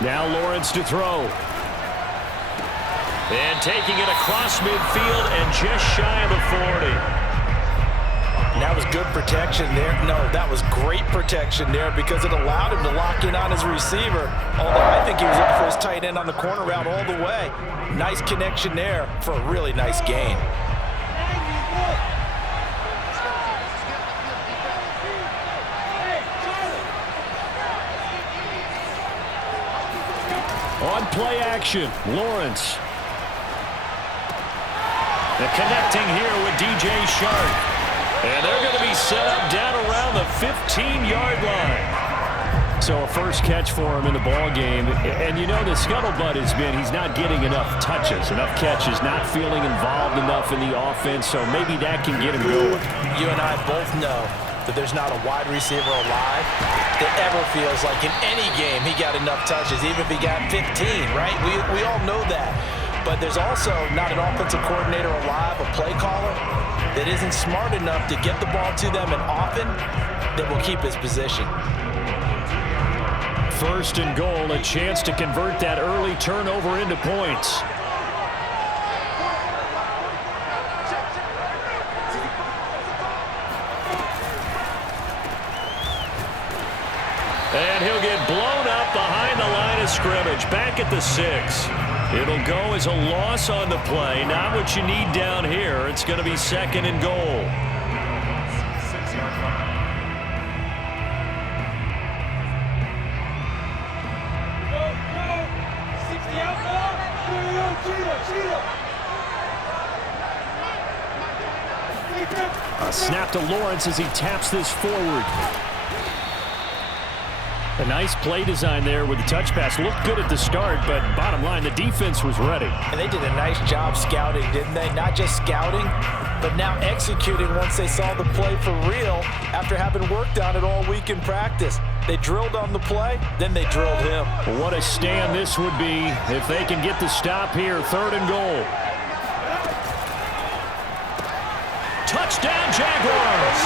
Now Lawrence to throw. And taking it across midfield and just shy of the 40. And that was good protection there. No, that was great protection there because it allowed him to lock in on his receiver. Although I think he was looking for his tight end on the corner route all the way. Nice connection there for a really nice gain. On play action, Lawrence. And connecting here with DJ Shark. And they're going to be set up down around the 15-yard line. So a first catch for him in the ball game. And you know the scuttlebutt has been he's not getting enough touches, enough catches, not feeling involved enough in the offense. So maybe that can get him going. You and I both know that there's not a wide receiver alive that ever feels like in any game he got enough touches, even if he got 15, right? We all know that. But there's also not an offensive coordinator alive, a play caller, that isn't smart enough to get the ball to them and often that will keep his position. First and goal, a chance to convert that early turnover into points. And he'll get blown up behind the line of scrimmage, back at the 6. It'll go as a loss on the play. Not what you need down here. It's going to be second and goal. A snap to Lawrence as he taps this forward. A nice play design there with the touch pass. Looked good at the start, but bottom line, the defense was ready. And they did a nice job scouting, didn't they? Not just scouting, but now executing once they saw the play for real after having worked on it all week in practice. They drilled on the play, then they drilled him. What a stand this would be if they can get the stop here. Third and goal. Touchdown, Jaguars!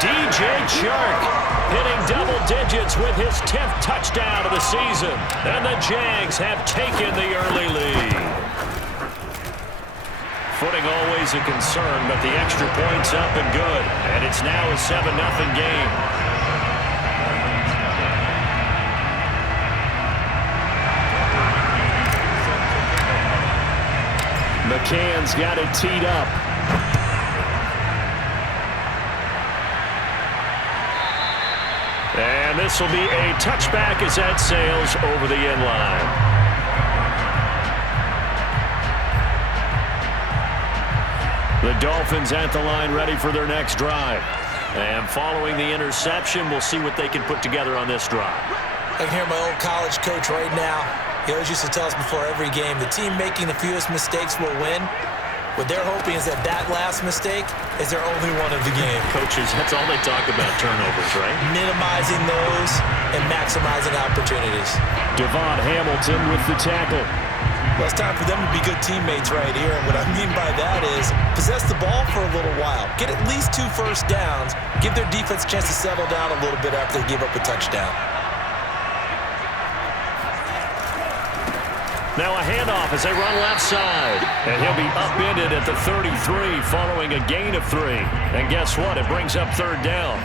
DJ Chark hitting double digits with his 10th touchdown of the season. And the Jags have taken the early lead. Footing always a concern, but the extra point's up and good. And it's now a 7-0 game. McCann's got it teed up. And this will be a touchback as that sails over the end line. The Dolphins at the line ready for their next drive. And following the interception, we'll see what they can put together on this drive. I can hear my old college coach right now. He always used to tell us before every game, the team making the fewest mistakes will win. What they're hoping is that that last mistake is their only one of the game. Coaches, that's all they talk about, turnovers, right? Minimizing those and maximizing opportunities. Devon Hamilton with the tackle. Well, it's time for them to be good teammates right here. And what I mean by that is possess the ball for a little while. Get at least 2 first downs. Give their defense a chance to settle down a little bit after they give up a touchdown. Now a handoff as they run left side. And he'll be upended at the 33 following a gain of 3. And guess what? It brings up third down.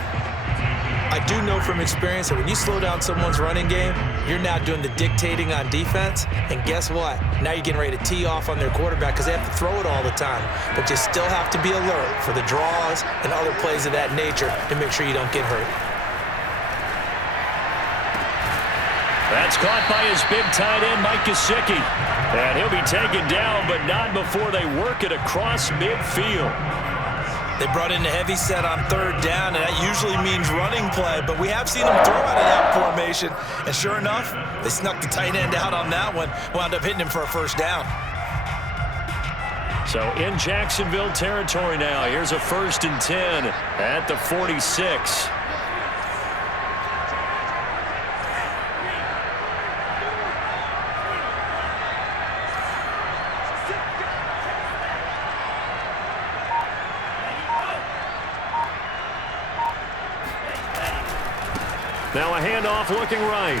I do know from experience that when you slow down someone's running game, you're now doing the dictating on defense. And guess what? Now you're getting ready to tee off on their quarterback because they have to throw it all the time. But you still have to be alert for the draws and other plays of that nature to make sure you don't get hurt. That's caught by his big tight end, Mike Gesicki. And he'll be taken down, but not before they work it across midfield. They brought in a heavy set on third down, and that usually means running play. But we have seen them throw out of that formation. And sure enough, they snuck the tight end out on that one. Wound up hitting him for a first down. So in Jacksonville territory now. Here's a 1st and 10 at the 46. Now a handoff looking right.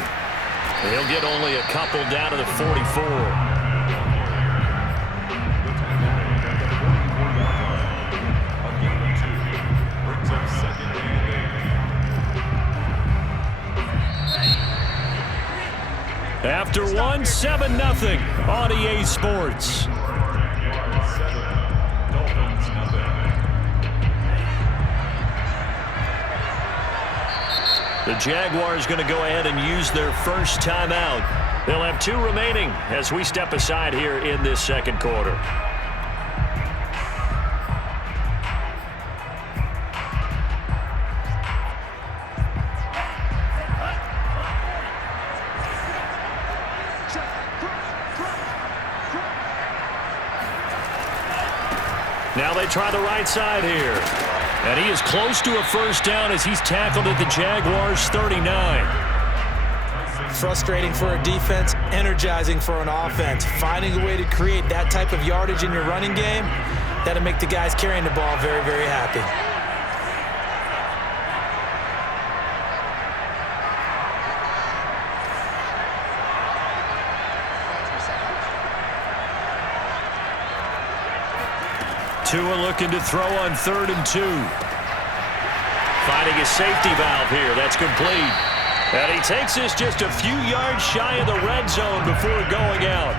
He'll get only a couple down to the 44. After one, 7-0 on EA Sports. The Jaguars going to go ahead and use their first timeout. They'll have 2 remaining as we step aside here in this second quarter. Now they try the right side here. And he is close to a first down as he's tackled at the Jaguars' 39. Frustrating for a defense, energizing for an offense. Finding a way to create that type of yardage in your running game, that'll make the guys carrying the ball very, very happy. Tua looking to throw on 3rd and 2. Finding a safety valve here. That's complete. And he takes this just a few yards shy of the red zone before going out.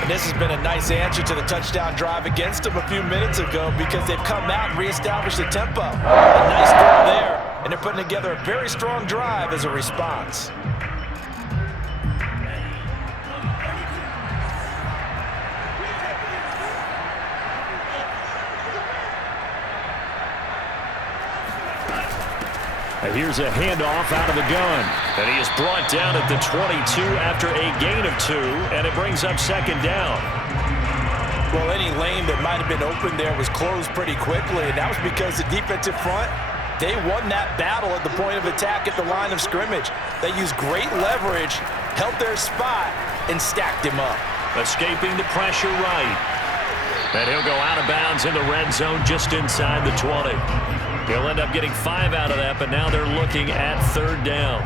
And this has been a nice answer to the touchdown drive against them a few minutes ago because they've come out and reestablished the tempo. A nice throw there, and they're putting together a very strong drive as a response. Here's a handoff out of the gun. And he is brought down at the 22 after a gain of 2, and it brings up 2nd down. Well, any lane that might have been open there was closed pretty quickly, and that was because the defensive front, they won that battle at the point of attack at the line of scrimmage. They used great leverage, held their spot, and stacked him up. Escaping the pressure right. And he'll go out of bounds in the red zone just inside the 20. He'll end up getting 5 out of that, but now they're looking at 3rd down.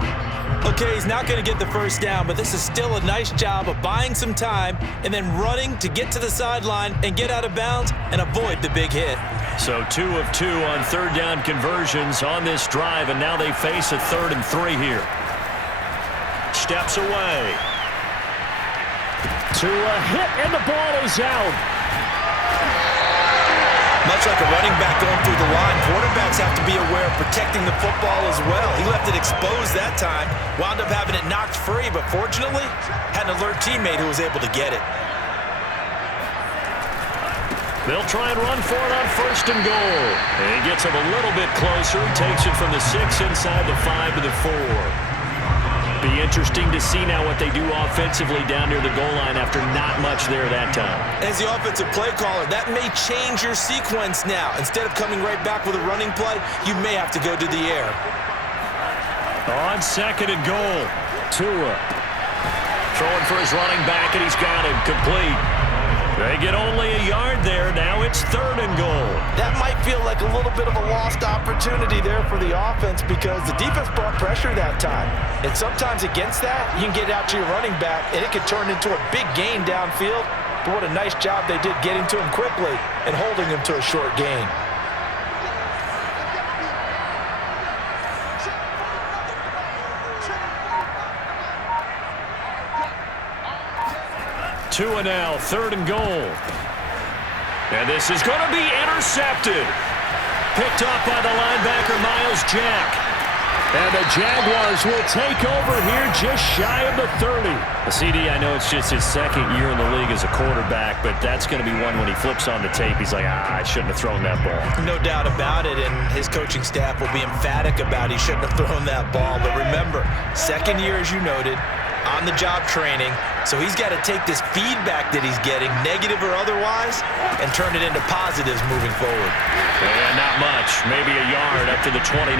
Okay, he's not going to get the first down, but this is still a nice job of buying some time and then running to get to the sideline and get out of bounds and avoid the big hit. So 2 of 2 on 3rd down conversions on this drive, and now they face a 3rd and 3 here. Steps away. To a hit, and the ball is out. Much like a running back going through the line, quarterbacks have to be aware of protecting the football as well. He left it exposed that time, wound up having it knocked free, but fortunately, had an alert teammate who was able to get it. They'll try and run for it on 1st and goal. And he gets him a little bit closer, takes it from the 6 inside the 5 to the 4. Be interesting to see now what they do offensively down near the goal line after not much there that time. As the offensive play caller, that may change your sequence now. Instead of coming right back with a running play, you may have to go to the air. On 2nd and goal, Tua throwing for his running back, and he's got him complete. They get only a yard there. Now it's 3rd and goal. That might feel like a little bit of a lost opportunity there for the offense because the defense brought pressure that time. And sometimes against that, you can get out to your running back, and it could turn into a big gain downfield. But what a nice job they did getting to him quickly and holding him to a short gain. Tua now, 3rd and goal. And this is going to be intercepted. Picked up by the linebacker, Miles Jack. And the Jaguars will take over here just shy of the 30. CD, I know it's just his 2nd year in the league as a quarterback, but that's going to be one when he flips on the tape. He's like, I shouldn't have thrown that ball. No doubt about it, and his coaching staff will be emphatic about he shouldn't have thrown that ball. But remember, 2nd year, as you noted, on-the-job training, so he's got to take this feedback that he's getting, negative or otherwise, and turn it into positives moving forward. And not much, maybe a yard up to the 29.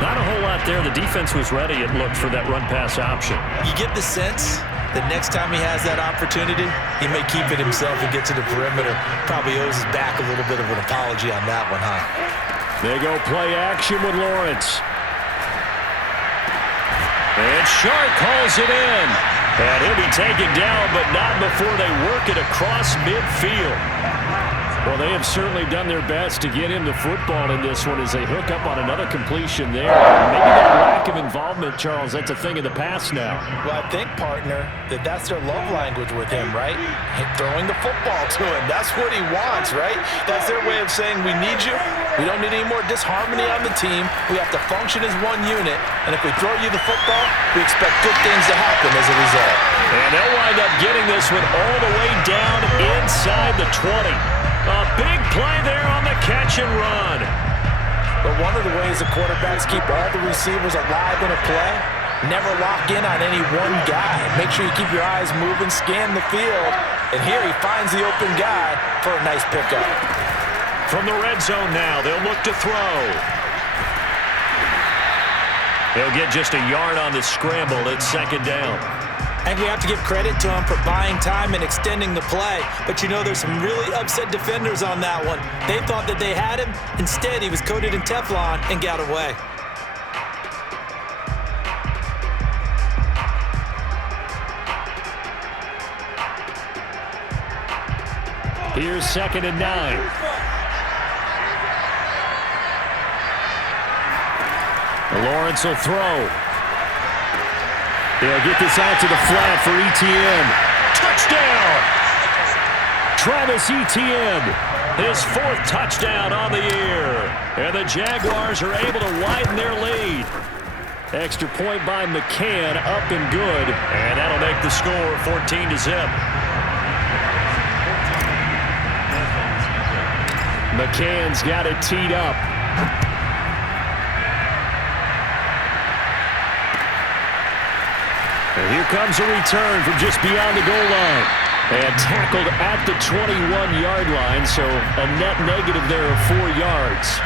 Not a whole lot there. The defense was ready, it looked, for that run-pass option. You get the sense that next time he has that opportunity, he may keep it himself and get to the perimeter. Probably owes his back a little bit of an apology on that one, huh? They go play action with Lawrence. And Shark calls it in. And he'll be taken down, but not before they work it across midfield. Well, they have certainly done their best to get him the football in this one as they hook up on another completion there. Maybe that lack of involvement, Charles, that's a thing of the past now. Well, I think, partner, that's their love language with him, right? Throwing the football to him. That's what he wants, right? That's their way of saying, we need you. We don't need any more disharmony on the team. We have to function as one unit. And if we throw you the football, we expect good things to happen as a result. And they'll wind up getting this one all the way down inside the 20. A big play there on the catch and run. But one of the ways the quarterbacks keep all the receivers alive in a play, never lock in on any one guy. Make sure you keep your eyes moving, scan the field. And here he finds the open guy for a nice pickup. From the red zone now, they'll look to throw. He'll get just a yard on the scramble. It's second down. And we have to give credit to him for buying time and extending the play. But you know, there's some really upset defenders on that one. They thought that they had him. Instead, he was coated in Teflon and got away. Here's 2nd and 9. Lawrence will throw. They'll get this out to the flat for Etienne. Touchdown! Travis Etienne, his 4th touchdown on the year. And the Jaguars are able to widen their lead. Extra point by McCann, up and good. And that'll make the score 14-0. McCann's got it teed up. And here comes a return from just beyond the goal line. And tackled at the 21-yard line, so a net negative there of 4 yards.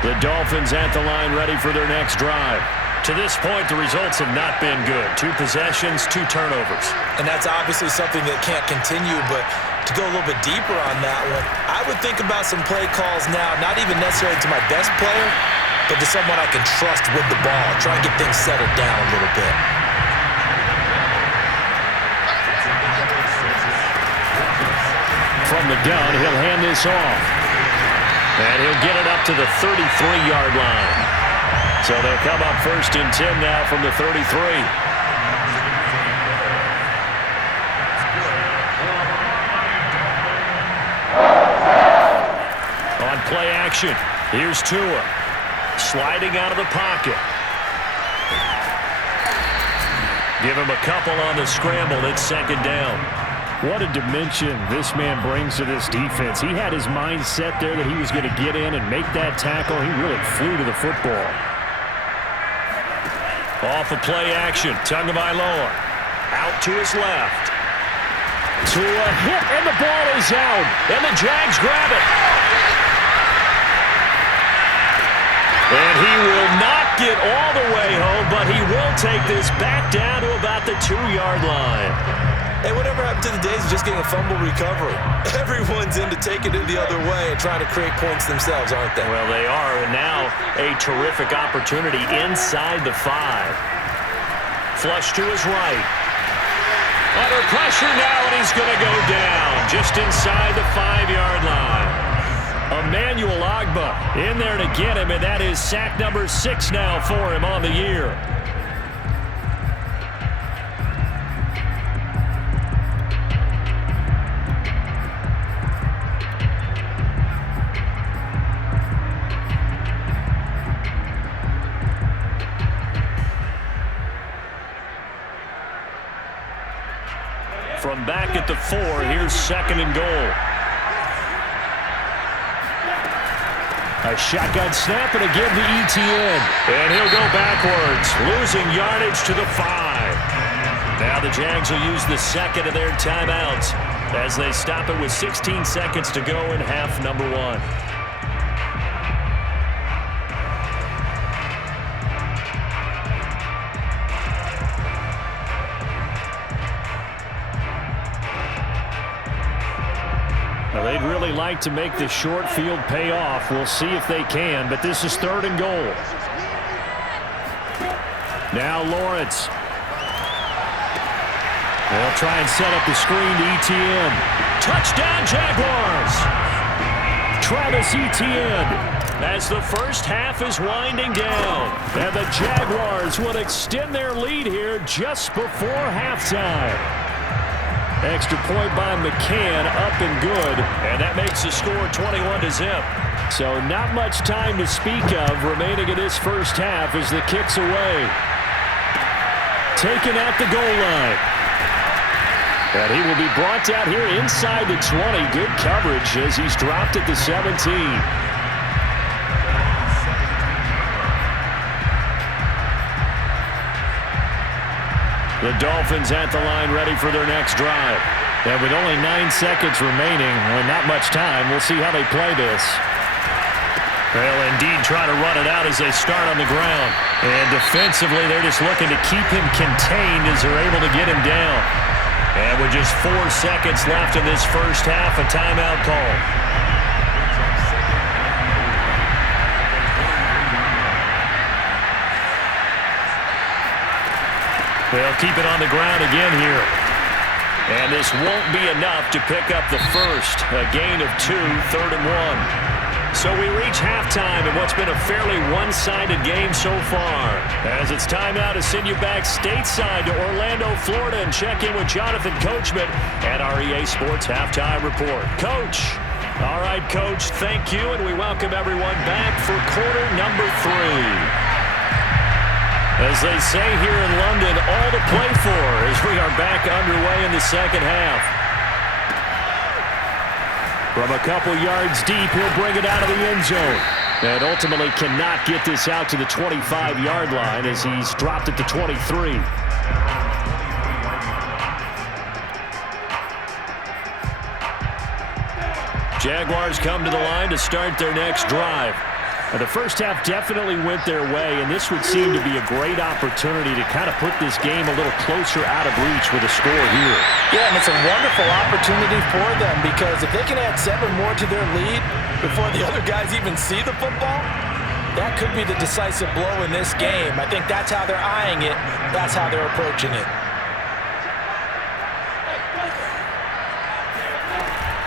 The Dolphins at the line ready for their next drive. To this point, the results have not been good. 2 possessions, 2 turnovers. And that's obviously something that can't continue, but to go a little bit deeper on that one, I would think about some play calls now, not even necessarily to my best player, but to someone I can trust with the ball. Try and get things settled down a little bit. From the gun, he'll hand this off. And he'll get it up to the 33-yard line. So they'll come up 1st and 10 now from the 33. On play action, here's Tua. Sliding out of the pocket. Give him a couple on the scramble. It's 2nd down. What a dimension this man brings to this defense. He had his mind set there that he was going to get in and make that tackle. He really flew to the football. Off of play action, Tagovailoa out to his left. To a hit, and the ball is out. And the Jags grab it. And he will not get all the way home, but he will take this back down to about the 2-yard line. Hey, whatever happened to the days of just getting a fumble recovery? Everyone's into taking it the other way and trying to create points themselves, aren't they? Well, they are, and now a terrific opportunity inside the 5. Flush to his right. Under pressure now, and he's going to go down just inside the 5-yard line. Emmanuel Ogbah in there to get him, and that is sack number 6 now for him on the year. From back at the 4, here's 2nd and goal. A shotgun snap and again to Etienne. And he'll go backwards, losing yardage to the 5. Now the Jags will use the 2nd of their timeouts as they stop it with 16 seconds to go in half number 1. Well, they'd really like to make the short field pay off. We'll see if they can, but this is 3rd and goal. Now Lawrence. They'll try and set up the screen to Etienne. Touchdown, Jaguars! Travis Etienne as the first half is winding down. And the Jaguars will extend their lead here just before halftime. Extra point by McCann, up and good. And that makes the score 21-0. So not much time to speak of remaining in this first half as the kick's away. Taken at the goal line. And he will be brought down here inside the 20. Good coverage as he's dropped at the 17. The Dolphins at the line ready for their next drive. And with only 9 seconds remaining, well, not much time, we'll see how they play this. They'll indeed try to run it out as they start on the ground. And defensively, they're just looking to keep him contained as they're able to get him down. And with just 4 seconds left in this first half, a timeout call. They'll keep it on the ground again here. And this won't be enough to pick up the first. A gain of 2, 3rd and 1. So we reach halftime in what's been a fairly one-sided game so far. As it's time now to send you back stateside to Orlando, Florida, and check in with Jonathan Coachman at our EA Sports Halftime Report. Coach. All right, Coach, thank you, and we welcome everyone back for quarter number 3. As they say here in London, all to play for as we are back underway in the second half. From a couple yards deep, he'll bring it out of the end zone. And ultimately cannot get this out to the 25-yard line as he's dropped at the 23. Jaguars come to the line to start their next drive. The first half definitely went their way, and this would seem to be a great opportunity to kind of put this game a little closer out of reach with a score here. Yeah, and it's a wonderful opportunity for them because if they can add 7 more to their lead before the other guys even see the football, that could be the decisive blow in this game. I think that's how they're eyeing it. That's how they're approaching it.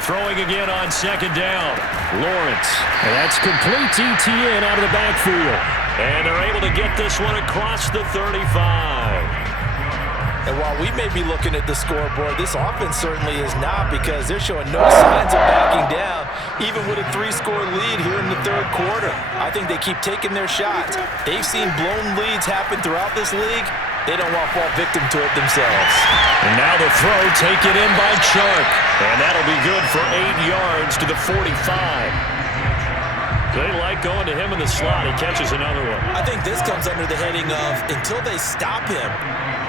Throwing again on second down. Lawrence. And that's complete to Etienne out of the backfield. And they're able to get this one across the 35. And while we may be looking at the scoreboard, this offense certainly is not because they're showing no signs of backing down, even with a 3-score lead here in the third quarter. I think they keep taking their shots. They've seen blown leads happen throughout this league. They don't want to fall victim to it themselves. And now the throw taken in by Chark. And that'll be good for 8 yards to the 45. They like going to him in the slot. He catches another one. I think this comes under the heading of until they stop him,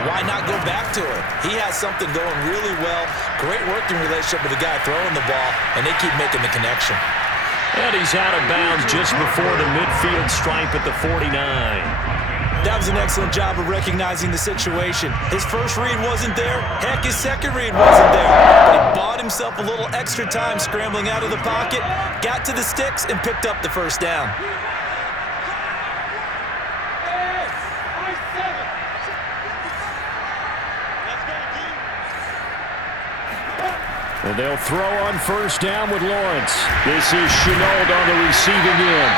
why not go back to it? He has something going really well. Great working relationship with the guy throwing the ball, and they keep making the connection. And he's out of bounds just before the midfield stripe at the 49. That was an excellent job of recognizing the situation. His first read wasn't there. Heck, his second read wasn't there. But he bought himself a little extra time scrambling out of the pocket, got to the sticks, and picked up the first down. And they'll throw on first down with Lawrence. This is Chenault on the receiving end.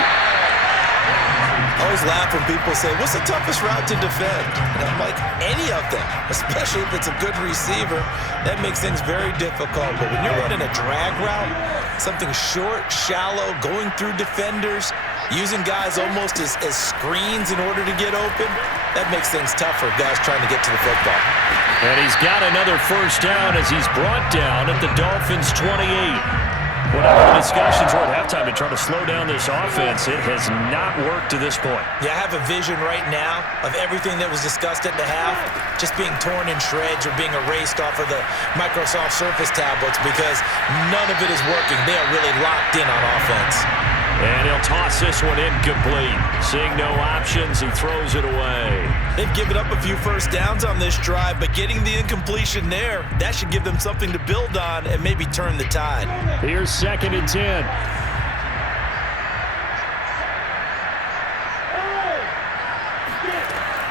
I always laugh when people say, what's the toughest route to defend? And I'm like, any of them, especially if it's a good receiver. That makes things very difficult. But when you're running a drag route, something short, shallow, going through defenders, using guys almost as screens in order to get open, that makes things tougher, guys trying to get to the football. And he's got another first down as he's brought down at the Dolphins' 28. Whatever the discussions were at halftime to try to slow down this offense, it has not worked to this point. Yeah, I have a vision right now of everything that was discussed at the half just being torn in shreds or being erased off of the Microsoft Surface tablets because none of it is working. They are really locked in on offense. And he'll toss this one incomplete. Seeing no options, he throws it away. They've given up a few first downs on this drive, but getting the incompletion there, that should give them something to build on and maybe turn the tide. Here's 2nd and 10.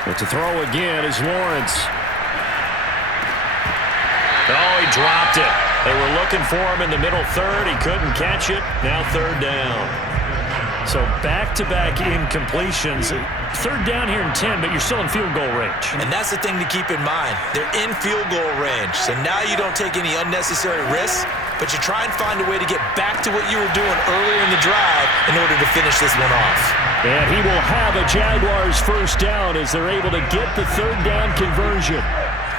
But to throw again is Lawrence. Oh, he dropped it. They were looking for him in the middle third. He couldn't catch it. Now third down. So back-to-back incompletions. Third down here in 10, but you're still in field goal range. And that's the thing to keep in mind. They're in field goal range. So now you don't take any unnecessary risks, but you try and find a way to get back to what you were doing earlier in the drive in order to finish this one off. And he will have a Jaguars first down as they're able to get the third down conversion.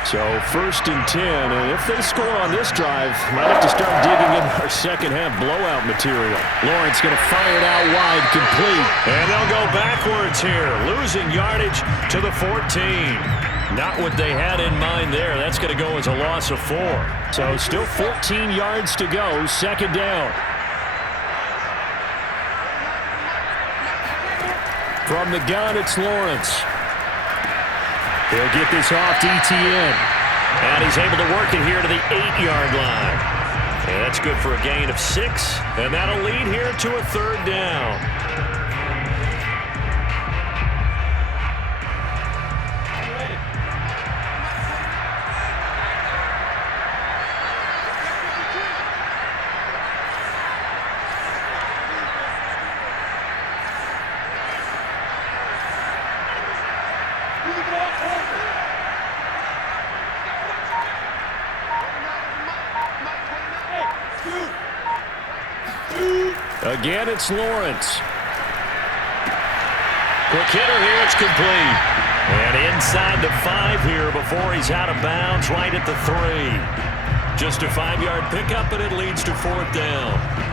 So first and 10, and if they score on this drive, might have to start digging in our second half blowout material. Lawrence going to fire it out wide, complete. And they'll go backwards here, losing yardage to the 14. Not what they had in mind there. That's going to go as a loss of 4. So still 14 yards to go, second down. From the gun, it's Lawrence. He'll get this off to ETN. And he's able to work it here to the 8-yard line. And that's good for a gain of 6. And that'll lead here to a third down. Again, it's Lawrence. Quick hitter here, it's complete. And inside the 5 here before he's out of bounds, right at the 3. Just a 5-yard pickup, and it leads to fourth down.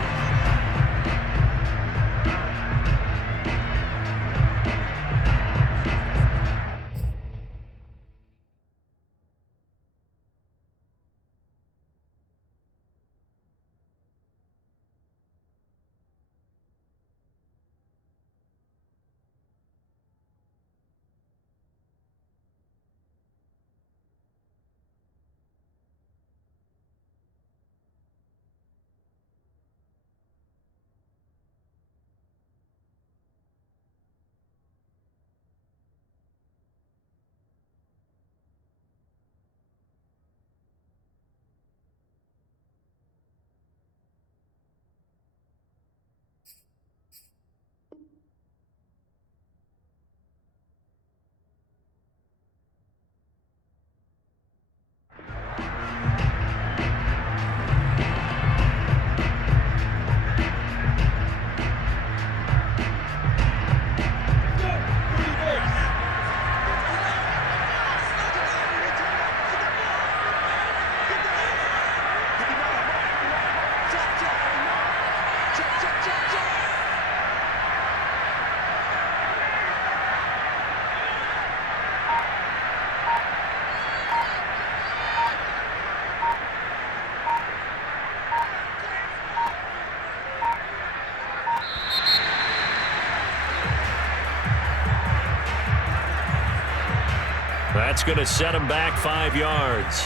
That's going to set him back 5 yards.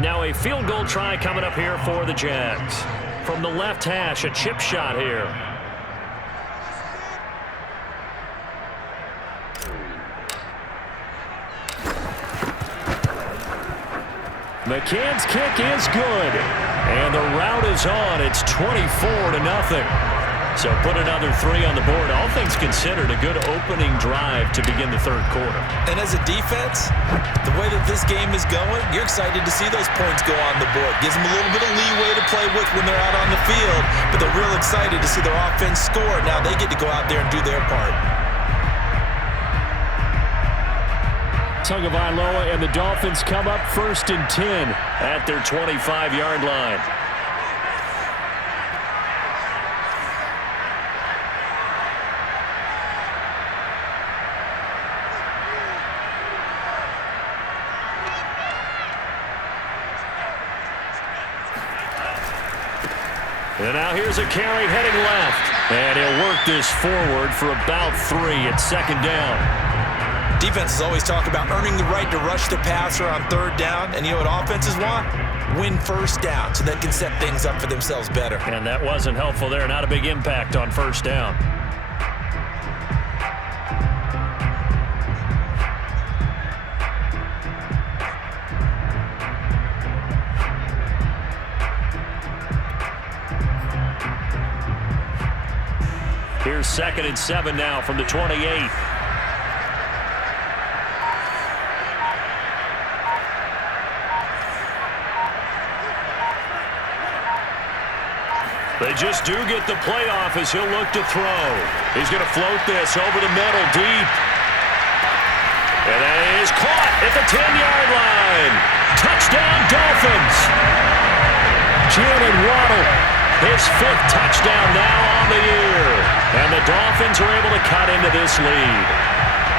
Now a field goal try coming up here for the Jags. From the left hash, a chip shot here. McCann's kick is good. And the route is on. It's 24-0. So put another 3 on the board. All things considered, a good opening drive to begin the third quarter. And as a defense, the way that this game is going, you're excited to see those points go on the board. Gives them a little bit of leeway to play with when they're out on the field, but they're real excited to see their offense score. Now they get to go out there and do their part. Tagovailoa and the Dolphins come up first and 10 at their 25-yard line. And now here's a carry heading left. And he'll work this forward for about 3 at second down. Defenses always talk about earning the right to rush the passer on third down. And you know what offenses want? win first down so they can set things up for themselves better. And that wasn't helpful there. Not a big impact on first down. Here's 2nd and 7 now from the 28. They just do get the playoff as he'll look to throw. He's going to float this over the middle deep. And that is caught at the 10-yard line. Touchdown, Dolphins. Jalen Waddle, his 5th touchdown now on the year. And the Dolphins are able to cut into this lead.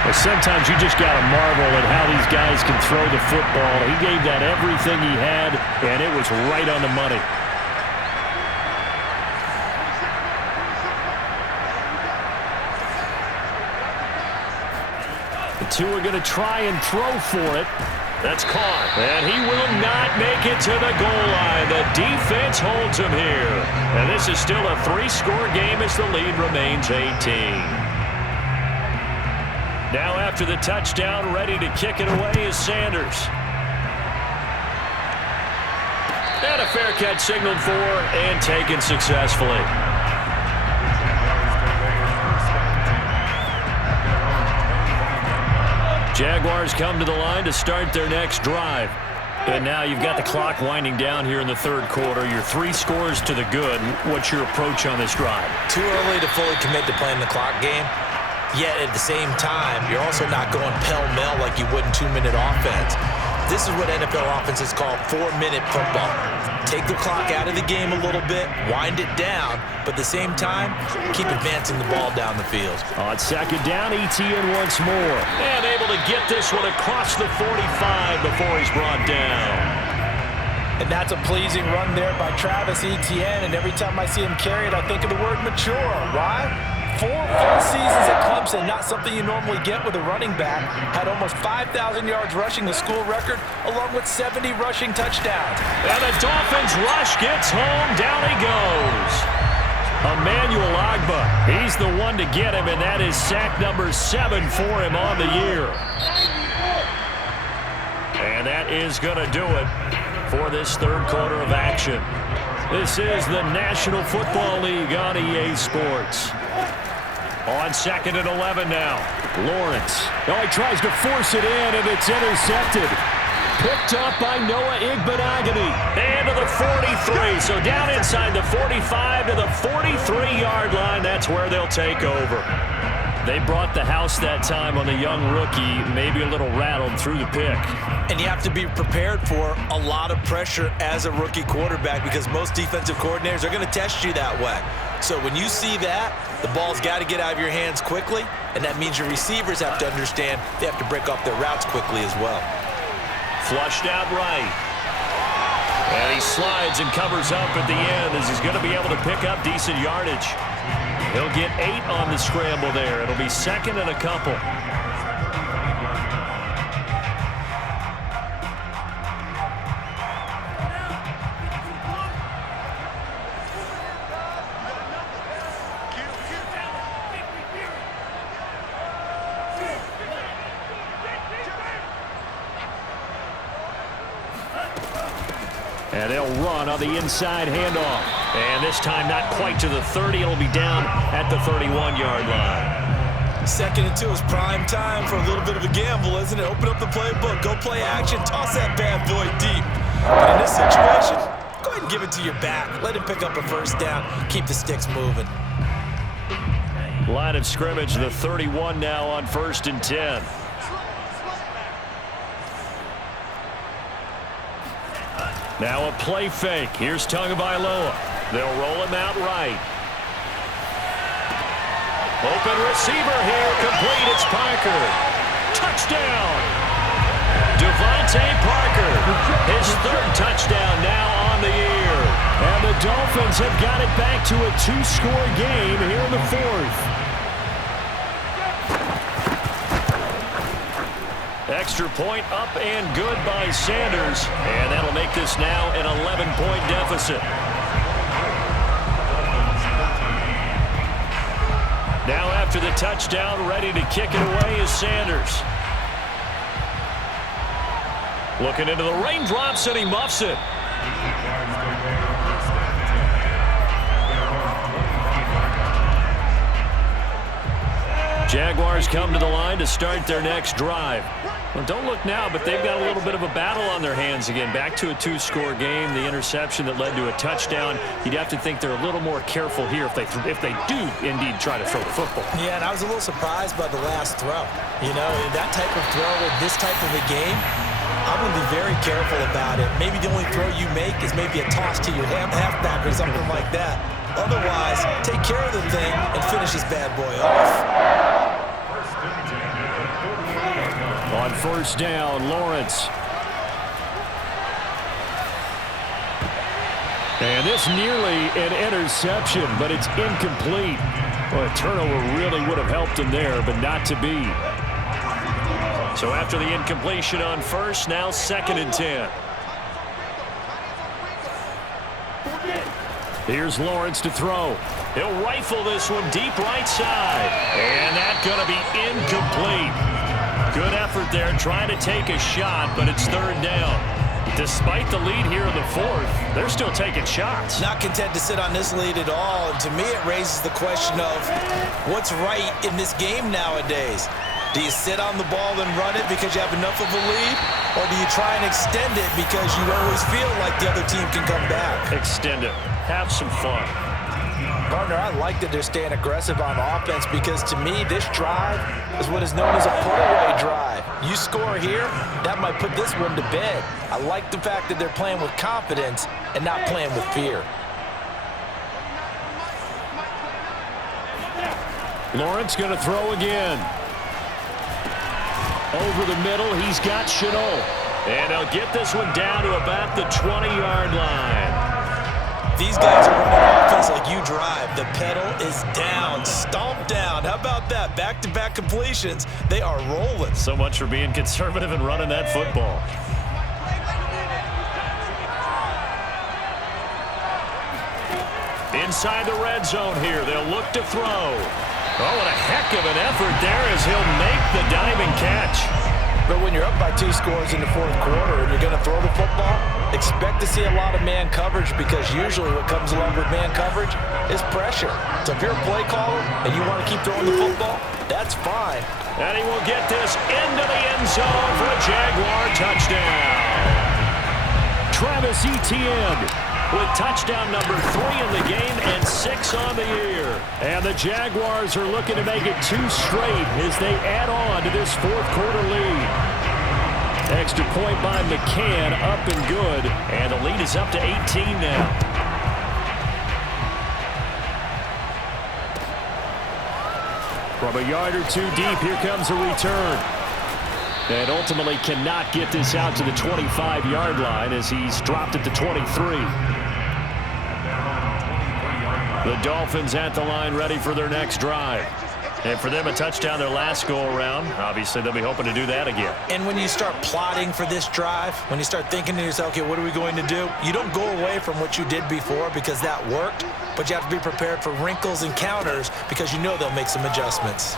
Well, sometimes you just got to marvel at how these guys can throw the football. He gave that everything he had, and it was right on the money. The two are going to try and throw for it. That's caught. And he will not make it to the goal line. The defense holds him here. And this is still a 3-score game as the lead remains 18. Now after the touchdown, ready to kick it away is Sanders. And a fair catch signaled for and taken successfully. Jaguars come to the line to start their next drive. And now you've got the clock winding down here in the 3rd quarter. You're 3 scores to the good. What's your approach on this drive? Too early to fully commit to playing the clock game. Yet at the same time, you're also not going pell-mell like you would in 2-minute offense. This is what NFL offenses call 4-minute football. Take the clock out of the game a little bit, wind it down, but at the same time, keep advancing the ball down the field. On 2nd down, Etienne once more. And able to get this one across the 45 before he's brought down. And that's a pleasing run there by Travis Etienne, and every time I see him carry it, I think of the word mature. Why? 4 full seasons at Clemson, not something you normally get with a running back. Had almost 5,000 yards rushing, the school record, along with 70 rushing touchdowns. And the Dolphins rush gets home. Down he goes. Emmanuel Ogbah, he's the one to get him, and that is sack number 7 for him on the year. And that is going to do it for this 3rd quarter of action. This is the National Football League on EA Sports. On 2nd and 11 now. Lawrence. Oh, he tries to force it in, and it's intercepted. Picked up by Noah Igbenogany. And to the 43. So down inside the 45 to the 43-yard line. That's where they'll take over. They brought the house that time on the young rookie, maybe a little rattled through the pick. And you have to be prepared for a lot of pressure as a rookie quarterback because most defensive coordinators are going to test you that way. So when you see that, the ball's got to get out of your hands quickly, and that means your receivers have to understand they have to break off their routes quickly as well. Flushed out right. And he slides and covers up at the end as he's going to be able to pick up decent yardage. He'll get 8 on the scramble there. It'll be 2nd and a couple. And they'll run on the inside handoff. And this time not quite to the 30. It'll be down at the 31-yard line. 2nd and 2 is prime time for a little bit of a gamble, isn't it? Open up the playbook, go play action, toss that bad boy deep. But in this situation, go ahead and give it to your back. Let him pick up a first down. Keep the sticks moving. Line of scrimmage, the 31 now on 1st and 10. Now a play fake. Here's Tagovailoa. They'll roll him out right. Open receiver here. Complete. It's Parker. Touchdown. Devontae Parker. His 3rd touchdown now on the year. And the Dolphins have got it back to a 2-score game here in the 4th. Extra point up and good by Sanders. And that'll make this now an 11-point deficit. Now after the touchdown, ready to kick it away is Sanders. Looking into the raindrops, and he muffs it. Jaguars come to the line to start their next drive. Well, don't look now, but they've got a little bit of a battle on their hands again. Back to a two-score game. The interception that led to a touchdown. You'd have to think they're a little more careful here if they do indeed try to throw the football. Yeah, and I was a little surprised by the last throw. You know, that type of throw in this type of a game, I'm going to be very careful about it. Maybe the only throw you make is maybe a toss to your halfback or something like that. Otherwise, take care of the thing and finish this bad boy off. On first down, Lawrence. And this nearly an interception, but it's incomplete. Well, a turnover really would have helped him there, but not to be. So after the incompletion on first, now 2nd and 10. Here's Lawrence to throw. He'll rifle this one deep right side. And that's going to be incomplete. Good effort there trying to take a shot, but it's 3rd down. Despite the lead here in the 4th, they're still taking shots. Not content to sit on this lead at all. And to me, it raises the question of what's right in this game nowadays. Do you sit on the ball and run it because you have enough of a lead? Or do you try and extend it because you always feel like the other team can come back? Extend it. Have some fun. Partner, I like that they're staying aggressive on offense because to me, this drive is what is known as a put-away drive. You score here, that might put this one to bed. I like the fact that they're playing with confidence and not playing with fear. Lawrence going to throw again. Over the middle, he's got Chenault. And he'll get this one down to about the 20-yard line. These guys are running offense like you drive. The pedal is down, stomp down. How about that? Back-to-back completions. They are rolling. So much for being conservative and running that football. Inside the red zone here. They'll look to throw. Oh, what a heck of an effort there as he'll make the diving catch. But when you're up by 2 scores in the 4th quarter and you're going to throw the football, expect to see a lot of man coverage because usually what comes along with man coverage is pressure. So if you're a play caller and you want to keep throwing the football, that's fine. And he will get this into the end zone for a Jaguar touchdown. Travis Etienne with touchdown number 3 in the game and 6 on the year. And the Jaguars are looking to make it 2 straight as they add on to this 4th quarter lead. Extra point by McCann, up and good. And the lead is up to 18 now. From a yard or 2 deep, here comes a return. And ultimately cannot get this out to the 25-yard line as he's dropped at the 23. The Dolphins at the line ready for their next drive. And for them, a touchdown their last go-around. Obviously, they'll be hoping to do that again. And when you start plotting for this drive, when you start thinking to yourself, okay, what are we going to do? You don't go away from what you did before because that worked, but you have to be prepared for wrinkles and counters because you know they'll make some adjustments.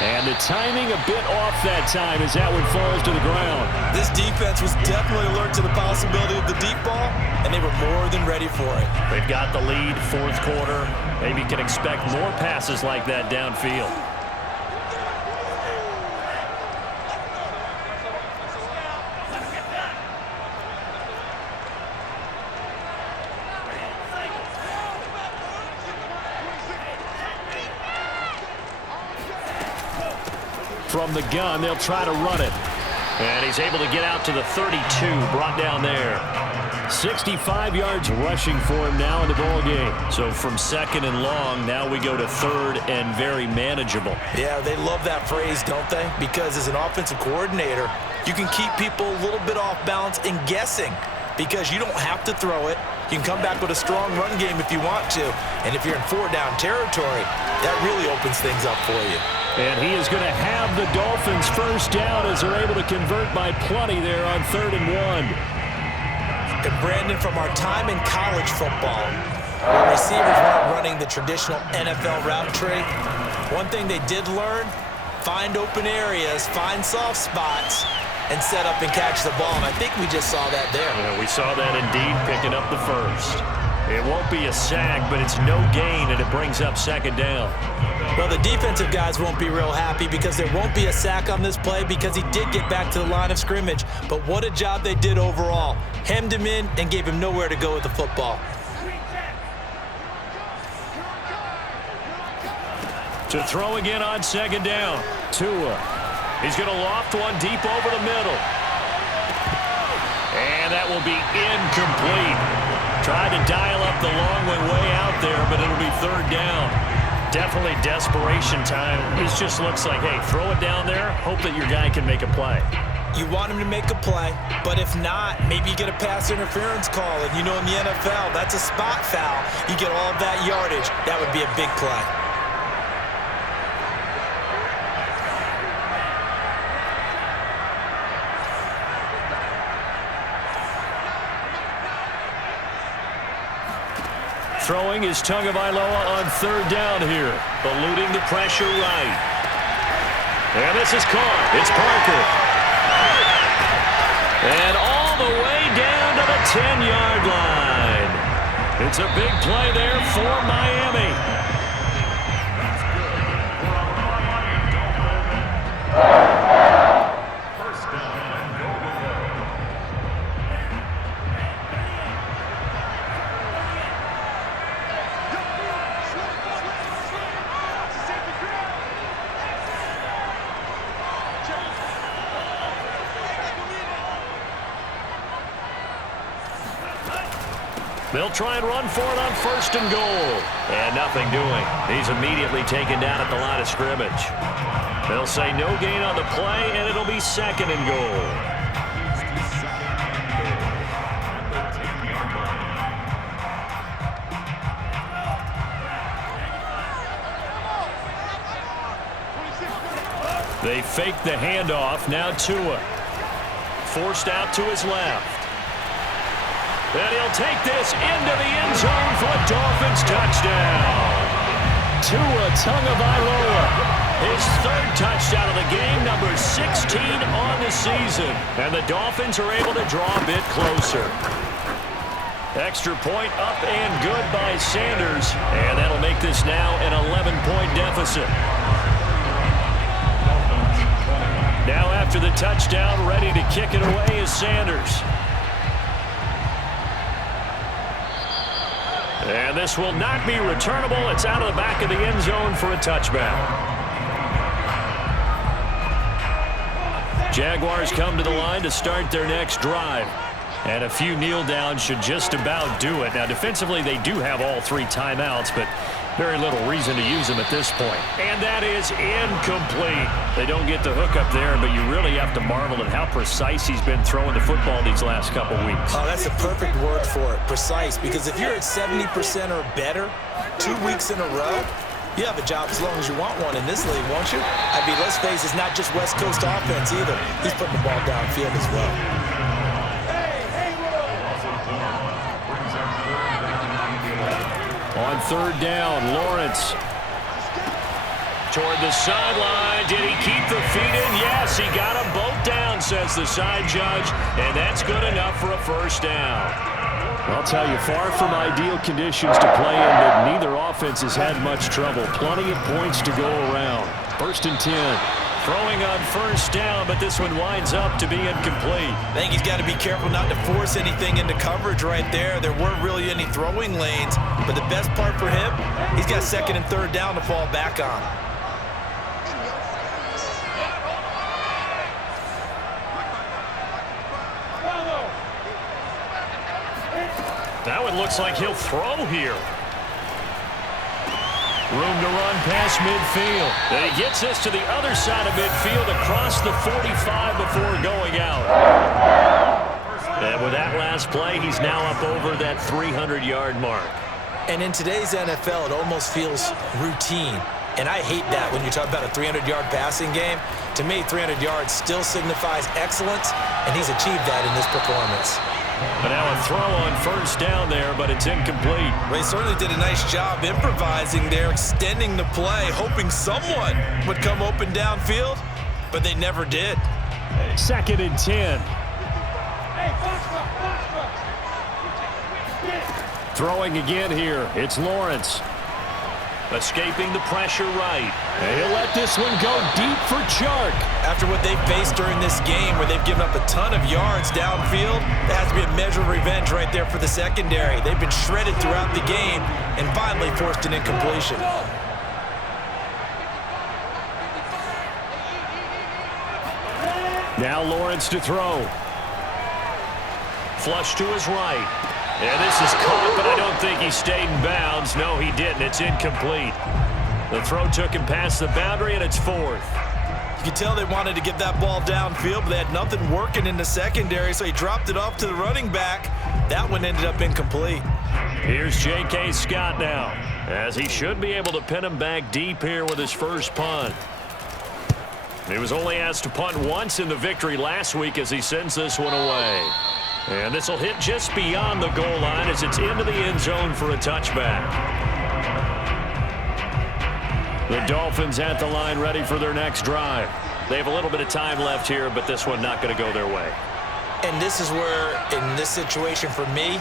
And the timing a bit off that time as that one falls to the ground. This defense was definitely alert to the possibility of the deep ball, and they were more than ready for it. They've got the lead, 4th quarter. Maybe can expect more passes like that downfield. From the gun, they'll try to run it. And he's able to get out to the 32, brought down there. 65 yards rushing for him now in the ball game. So from 2nd and long, now we go to 3rd and very manageable. Yeah, they love that phrase, don't they? Because as an offensive coordinator, you can keep people a little bit off balance and guessing because you don't have to throw it. You can come back with a strong run game if you want to. And if you're in 4-down territory, that really opens things up for you. And he is going to have the Dolphins first down as they're able to convert by plenty there on 3rd and 1. And Brandon, from our time in college football, where receivers weren't running the traditional NFL route tree, one thing they did learn, find open areas, find soft spots, and set up and catch the ball. And I think we just saw that there. Yeah, we saw that indeed, picking up the first. It won't be a sack, but it's no gain, and it brings up 2nd down. Well, the defensive guys won't be real happy because there won't be a sack on this play because he did get back to the line of scrimmage. But what a job they did overall. Hemmed him in and gave him nowhere to go with the football. To throw again on 2nd down. Tua. He's going to loft one deep over the middle. And that will be incomplete. Tried to dial up the long one way out there, but it'll be 3rd down. Definitely desperation time. It just looks like, hey, throw it down there, hope that your guy can make a play. You want him to make a play, but if not, maybe you get a pass interference call. And you know in the NFL, that's a spot foul. You get all of that yardage. That would be a big play. Throwing is Tagovailoa on 3rd down here. Eluding the pressure right. And this is caught. It's Parker. And all the way down to the 10-yard line. It's a big play there for Miami. They'll try and run for it on 1st and goal. And nothing doing. He's immediately taken down at the line of scrimmage. They'll say no gain on the play, and it'll be 2nd and goal. They fake the handoff. Now Tua. Forced out to his left. And he'll take this into the end zone for a Dolphins touchdown. Tua Tagovailoa, his 3rd touchdown of the game, number 16 on the season. And the Dolphins are able to draw a bit closer. Extra point up and good by Sanders. And that'll make this now an 11-point deficit. Now after the touchdown, ready to kick it away is Sanders. And this will not be returnable. It's out of the back of the end zone for a touchback. Jaguars come to the line to start their next drive. And a few kneel downs should just about do it. Now, defensively, they do have all 3 timeouts, but very little reason to use them at this point. And that is incomplete. They don't get the hook up there, but you really have to marvel at how precise he's been throwing the football these last couple weeks. Oh, that's a perfect word for it, precise. Because if you're at 70% or better 2 weeks in a row, you have a job as long as you want one in this league, won't you? I mean, let's face it, it's not just West Coast offense either. He's putting the ball downfield as well. On 3rd down, Lawrence toward the sideline. Did he keep the feet in? Yes, he got them both down, says the side judge, and that's good enough for a 1st down. I'll tell you, far from ideal conditions to play in, but neither offense has had much trouble. Plenty of points to go around. 1st and 10. Throwing on 1st down, but this one winds up to be incomplete. I think he's got to be careful not to force anything into coverage right there. There weren't really any throwing lanes, but the best part for him, he's got 2nd and 3rd down to fall back on. That one looks like he'll throw here. Room to run past midfield. And he gets this to the other side of midfield across the 45 before going out. And with that last play, he's now up over that 300-yard mark. And in today's NFL, it almost feels routine. And I hate that when you talk about a 300-yard passing game. To me, 300 yards still signifies excellence, and he's achieved that in this performance. But now a throw on first down there, but it's incomplete. Well, he certainly did a nice job improvising there, extending the play, hoping someone would come open downfield, but they never did. 2nd and 10. Throwing again here. It's Lawrence. Escaping the pressure right. And he'll let this one go deep for Chark. After what they faced during this game where they've given up a ton of yards downfield, there has to be a measure of revenge right there for the secondary. They've been shredded throughout the game and finally forced an incompletion. Now Lawrence to throw. Flush to his right. And this is caught, but I don't think he stayed in bounds. No, he didn't. It's incomplete. The throw took him past the boundary, and it's 4th. You could tell they wanted to get that ball downfield, but they had nothing working in the secondary, so he dropped it off to the running back. That one ended up incomplete. Here's J.K. Scott now, as he should be able to pin him back deep here with his first punt. He was only asked to punt once in the victory last week as he sends this one away. And this will hit just beyond the goal line as it's into the end zone for a touchback. The Dolphins at the line ready for their next drive. They have a little bit of time left here, but this one not going to go their way. And this is where, in this situation for me,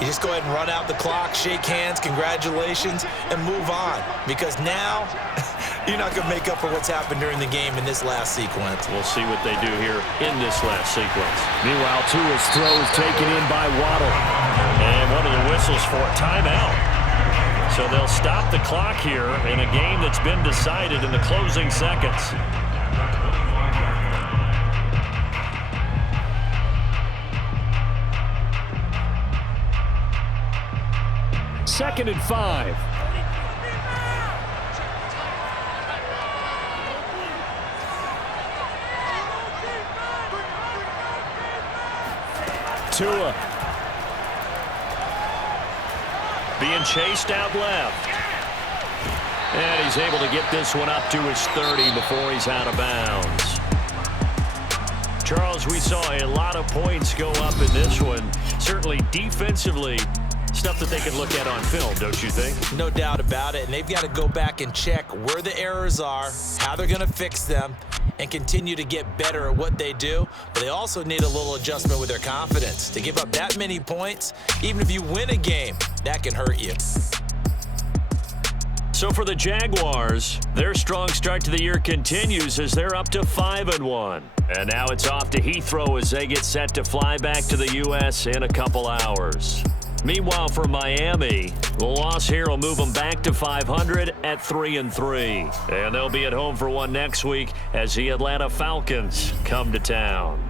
you just go ahead and run out the clock, shake hands, congratulations, and move on. Because now, you're not going to make up for what's happened during the game in this last sequence. We'll see what they do here in this last sequence. Meanwhile, Tua's throw is taken in by Waddle. And one of the whistles for a timeout. So they'll stop the clock here in a game that's been decided in the closing seconds. Second and 5. Tua being chased out left. And he's able to get this one up to his 30 before he's out of bounds. Charles, we saw a lot of points go up in this one. Certainly defensively, stuff that they can look at on film, don't you think? No doubt about it. And they've got to go back and check where the errors are, how they're going to fix them, and continue to get better at what they do. But they also need a little adjustment with their confidence. To give up that many points, even if you win a game, that can hurt you. So for the Jaguars, their strong start to the year continues as they're up to 5-1. And now it's off to Heathrow as they get set to fly back to the U.S. in a couple hours. Meanwhile, for Miami, the loss here will move them back to 500 at 3-3. And they'll be at home for one next week as the Atlanta Falcons come to town.